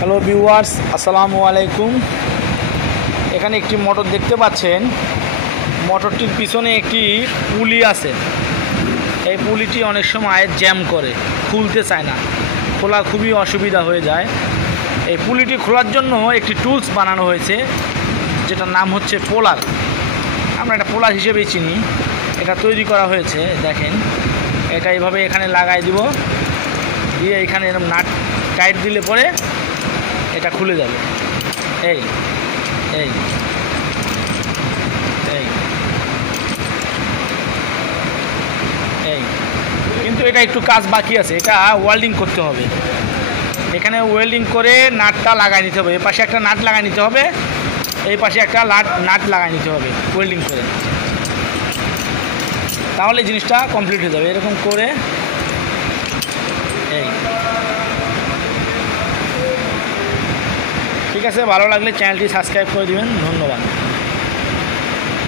Hello viewers, আসসালামু আলাইকুম। এখানে একটি মোটর দেখতে পাচ্ছেন। মোটরটির পিছনে একটি পুলি আছে। এই পুলিটি অনেক সময় জ্যাম করে, খুলতে চায় না, খোলা খুবই অসুবিধা হয়ে যায়। এই পুলিটি খোলার জন্য একটি টুলস বানানো হয়েছে, যেটার নাম হচ্ছে পোলার। আমরা এটা পোলার হিসেবেই চিনি। এটা তৈরি করা হয়েছে, দেখেন। এটা এইভাবে এখানে লাগাই দিব, দিয়ে এখানে এরকম নাট টাইট দিলে পরে এটা খুলে যাবে। এই এই এই এই কিন্তু এটা একটু কাজ বাকি আছে, এটা ওয়েল্ডিং করতে হবে। এখানে ওয়েল্ডিং করে নাটটা লাগাই নিতে হবে। এই পাশে একটা নাট লাগাই নিতে হবে, এই পাশে একটা নাট লাগাই নিতে হবে ওয়েল্ডিং করে, তাহলে জিনিসটা কমপ্লিট হয়ে যাবে। এরকম করে এই ঠিক আছে। ভালো লাগলে চ্যানেলটি সাবস্ক্রাইব করে দিবেন। ধন্যবাদ।